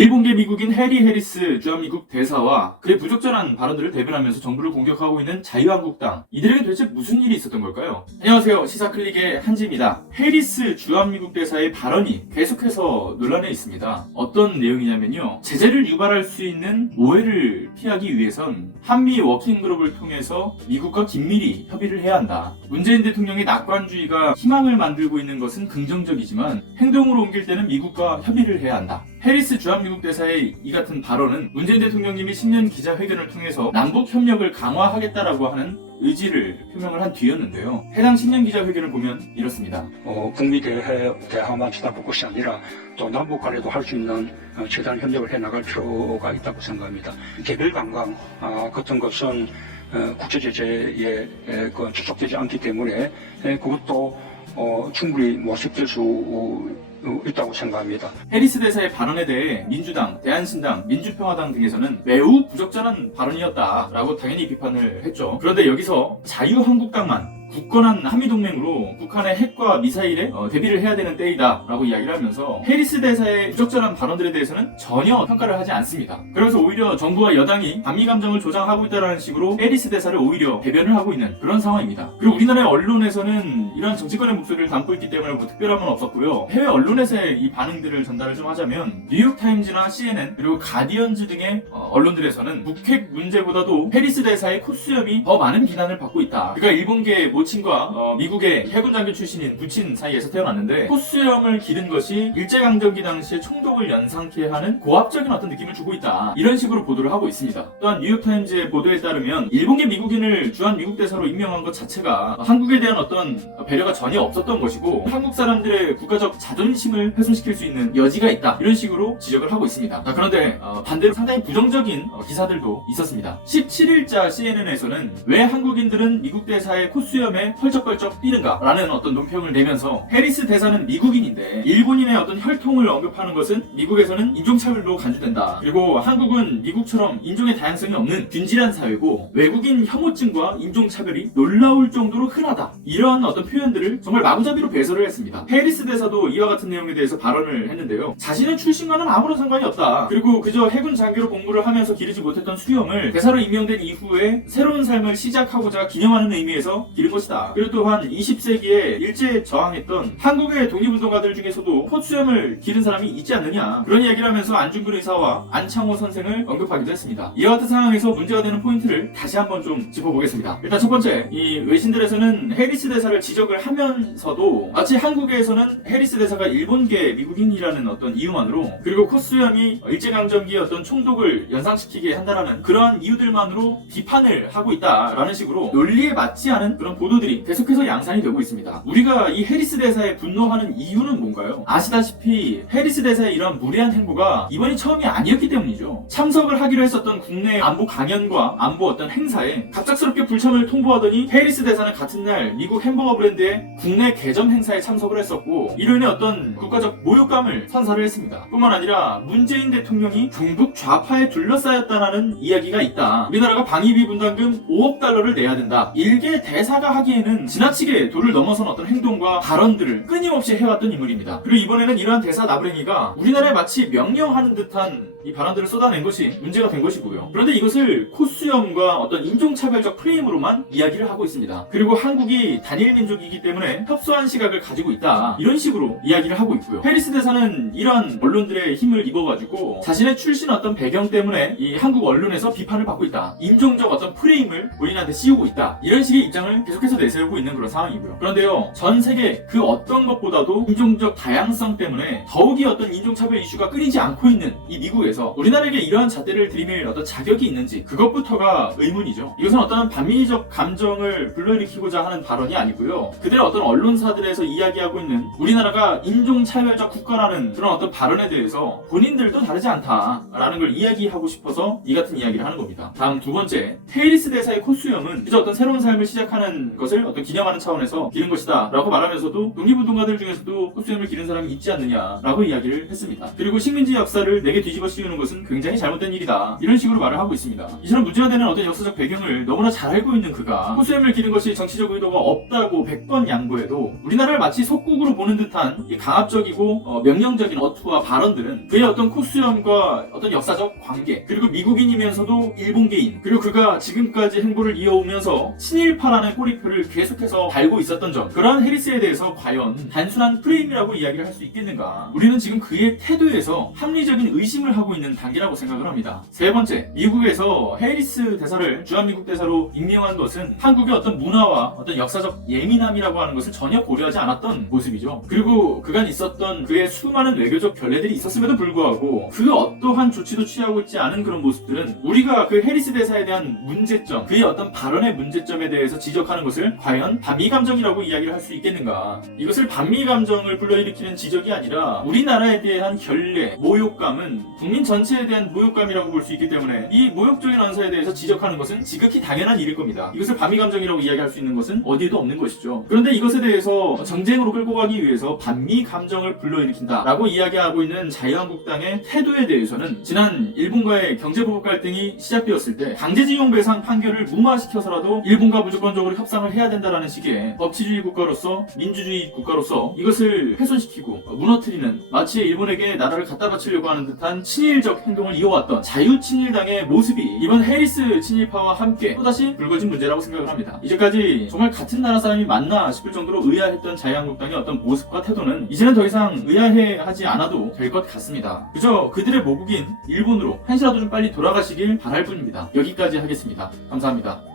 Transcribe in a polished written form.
일본계 미국인 해리 해리스 주한미국 대사와 그의 부적절한 발언들을 대변하면서 정부를 공격하고 있는 자유한국당, 이들에게 도대체 무슨 일이 있었던 걸까요? 안녕하세요, 시사클릭의 한지입니다. 해리스 주한미국 대사의 발언이 계속해서 논란에 있습니다. 어떤 내용이냐면요, 제재를 유발할 수 있는 오해를 피하기 위해선 한미 워킹그룹을 통해서 미국과 긴밀히 협의를 해야 한다. 문재인 대통령의 낙관주의가 희망을 만들고 있는 것은 긍정적이지만 행동으로 옮길 때는 미국과 협의를 해야 한다. 해리스 주한미국 대사의 이 같은 발언은 문재인 대통령님이 신년 기자회견을 통해서 남북협력을 강화하겠다라고 하는 의지를 표명을 한 뒤였는데요. 해당 신년 기자회견을 보면 이렇습니다. 북미 대화만 치닫을 것이 아니라 또 남북 간에도 할 수 있는 최대한 협력을 해나갈 필요가 있다고 생각합니다. 개별 관광 같은 것은 국제제재에 추적되지 않기 때문에 그것도 충분히 모색될 수 있다고 생각합니다. 해리스 대사의 발언에 대해 민주당, 대한신당, 민주평화당 등에서는 매우 부적절한 발언이었다라고 당연히 비판을 했죠. 그런데 여기서 자유한국당만 굳건한 한미동맹으로 북한의 핵과 미사일에 대비를 해야 되는 때이다 라고 이야기를 하면서 해리스 대사의 부적절한 발언들에 대해서는 전혀 평가를 하지 않습니다. 그러면서 오히려 정부와 여당이 반미감정을 조장하고 있다는 식으로 해리스 대사를 오히려 대변을 하고 있는 그런 상황입니다. 그리고 우리나라의 언론에서는 이런 정치권의 목소리를 담고 있기 때문에 뭐 특별함은 없었고요. 해외 언론에서의 이 반응들을 전달을 좀 하자면 뉴욕타임즈나 CNN 그리고 가디언즈 등의 언론들에서는 북핵 문제보다도 해리스 대사의 콧수염이 더 많은 비난을 받고 있다. 그러니까 일본계 모친과 미국의 해군 장교 출신인 부친 사이에서 태어났는데 콧수염을 기른 것이 일제강점기 당시에 총독을 연상케 하는 고압적인 어떤 느낌을 주고 있다. 이런 식으로 보도를 하고 있습니다. 또한 뉴욕타임즈의 보도에 따르면 일본계 미국인을 주한미국 대사로 임명한 것 자체가 한국에 대한 어떤 배려가 전혀 없었던 것이고 한국 사람들의 국가적 자존심을 훼손시킬 수 있는 여지가 있다. 이런 식으로 지적을 하고 있습니다. 그런데 반대로 상당히 부정적인 기사들도 있었습니다. 17일자 CNN에서는 왜 한국인들은 미국 대사의 콧수염 펄쩍펄쩍 뛰는가 라는 어떤 논평을 내면서 해리스 대사는 미국인인데 일본인의 어떤 혈통을 언급하는 것은 미국에서는 인종차별로 간주된다. 그리고 한국은 미국처럼 인종의 다양성이 없는 균질한 사회고 외국인 혐오증과 인종차별이 놀라울 정도로 흔하다. 이러한 어떤 표현들을 정말 마구잡이로 배설을 했습니다. 해리스 대사도 이와 같은 내용에 대해서 발언을 했는데요. 자신의 출신과는 아무런 상관이 없다. 그리고 그저 해군 장교로 공부를 하면서 기르지 못했던 수염을 대사로 임명된 이후에 새로운 삶을 시작하고자 기념하는 의미에서 기른 것이다. 그리고 또한 20세기에 일제에 저항했던 한국의 독립운동가들 중에서도 콧수염을 기른 사람이 있지 않느냐, 그런 이야기를 하면서 안중근 의사와 안창호 선생을 언급하기도 했습니다. 이와 같은 상황에서 문제가 되는 포인트를 다시 한번 좀 짚어보겠습니다. 일단 첫 번째, 이 외신들에서는 해리스 대사를 지적을 하면서도 마치 한국에서는 해리스 대사가 일본계 미국인이라는 어떤 이유만으로, 그리고 콧수염이 일제강점기의 어떤 총독을 연상시키게 한다라는 그러한 이유들만으로 비판을 하고 있다라는 식으로 논리에 맞지 않은 그런 보도들이 계속해서 양산이 되고 있습니다. 우리가 이 해리스 대사에 분노하는 이유는 뭔가요? 아시다시피 해리스 대사의 이런 무례한 행보가 이번이 처음이 아니었기 때문이죠. 참석을 하기로 했었던 국내 안보 강연과 안보 어떤 행사에 갑작스럽게 불참을 통보하더니 해리스 대사는 같은 날 미국 햄버거 브랜드의 국내 개점 행사에 참석을 했었고, 이로 인해 어떤 국가적 모욕감을 선사를 했습니다. 뿐만 아니라 문재인 대통령이 중북 좌파에 둘러싸였다는 이야기가 있다. 우리나라가 방위비 분담금 5억 달러를 내야 된다. 일개 대사가 하기에는 지나치게 도를 넘어선 어떤 행동과 발언들을 끊임없이 해왔던 인물입니다. 그리고 이번에는 이러한 대사 나부랭이가 우리나라에 마치 명령하는 듯한 이 발언들을 쏟아낸 것이 문제가 된 것이고요. 그런데 이것을 콧수염과 어떤 인종차별적 프레임으로만 이야기를 하고 있습니다. 그리고 한국이 단일 민족이기 때문에 협소한 시각을 가지고 있다, 이런 식으로 이야기를 하고 있고요. 해리스 대사는 이러한 언론들의 힘을 입어가지고 자신의 출신 어떤 배경 때문에 이 한국 언론에서 비판을 받고 있다, 인종적 어떤 프레임을 본인한테 씌우고 있다, 이런 식의 입장을 계속해서 내세우고 있는 그런 상황이고요. 그런데요, 전 세계 그 어떤 것보다도 인종적 다양성 때문에 더욱이 어떤 인종차별 이슈가 끊이지 않고 있는 이 미국에서 우리나라에게 이러한 잣대를 들이밀 어떤 자격이 있는지, 그것부터가 의문이죠. 이것은 어떤 반미적 감정을 불러일으키고자 하는 발언이 아니고요, 그들의 어떤 언론사들에서 이야기하고 있는 우리나라가 인종차별적 국가라는 그런 어떤 발언에 대해서 본인들도 다르지 않다라는 걸 이야기하고 싶어서 이 같은 이야기를 하는 겁니다. 다음 두 번째, 해리스 대사의 콧수염은 이제 어떤 새로운 삶을 시작하는 그런 것을 어떤 기념하는 차원에서 기른 것이다 라고 말하면서도 독립운동가들 중에서도 콧수염을 기른 사람이 있지 않느냐라고 이야기를 했습니다. 그리고 식민지 역사를 내게 뒤집어 씌우는 것은 굉장히 잘못된 일이다, 이런 식으로 말을 하고 있습니다. 이처럼 문제가 되는 어떤 역사적 배경을 너무나 잘 알고 있는 그가 콧수염을 기른 것이 정치적 의도가 없다고 100번 양보해도 우리나라를 마치 속국으로 보는 듯한 이 강압적이고 명령적인 어투와 발언들은 그의 어떤 콧수염과 어떤 역사적 관계, 그리고 미국인이면서도 일본계인, 그리고 그가 지금까지 행보를 이어오면서 친일파라는 꼬리표를 계속해서 달고 있었던 점, 그러한 해리스에 대해서 과연 단순한 프레임이라고 이야기를 할 수 있겠는가? 우리는 지금 그의 태도에서 합리적인 의심을 하고 있는 단계라고 생각을 합니다. 세 번째, 미국에서 해리스 대사를 주한미국 대사로 임명한 것은 한국의 어떤 문화와 어떤 역사적 예민함이라고 하는 것을 전혀 고려하지 않았던 모습이죠. 그리고 그간 있었던 그의 수많은 외교적 결례들이 있었음에도 불구하고 그 어떠한 조치도 취하고 있지 않은 그런 모습들은 우리가 그 해리스 대사에 대한 문제점, 그의 어떤 발언의 문제점에 대해서 지적하는 것을 과연 반미감정이라고 이야기를 할 수 있겠는가? 이것을 반미감정을 불러일으키는 지적이 아니라 우리나라에 대한 결례, 모욕감은 국민 전체에 대한 모욕감이라고 볼 수 있기 때문에 이 모욕적인 언사에 대해서 지적하는 것은 지극히 당연한 일일 겁니다. 이것을 반미감정이라고 이야기할 수 있는 것은 어디에도 없는 것이죠. 그런데 이것에 대해서 정쟁으로 끌고 가기 위해서 반미감정을 불러일으킨다라고 이야기하고 있는 자유한국당의 태도에 대해서는 지난 일본과의 경제보복 갈등이 시작되었을 때 강제징용 배상 판결을 무마시켜서라도 일본과 무조건적으로 협상을 해야 된다라는 식의 법치주의 국가로서, 민주주의 국가로서 이것을 훼손시키고 무너뜨리는, 마치 일본에게 나라를 갖다 바치려고 하는 듯한 친일적 행동을 이어왔던 자유친일당의 모습이 이번 해리스 친일파와 함께 또다시 불거진 문제라고 생각을 합니다. 이제까지 정말 같은 나라 사람이 맞나 싶을 정도로 의아했던 자유한국당의 어떤 모습과 태도는 이제는 더 이상 의아해하지 않아도 될 것 같습니다. 그저 그들의 모국인 일본으로 한시라도 좀 빨리 돌아가시길 바랄 뿐입니다. 여기까지 하겠습니다. 감사합니다.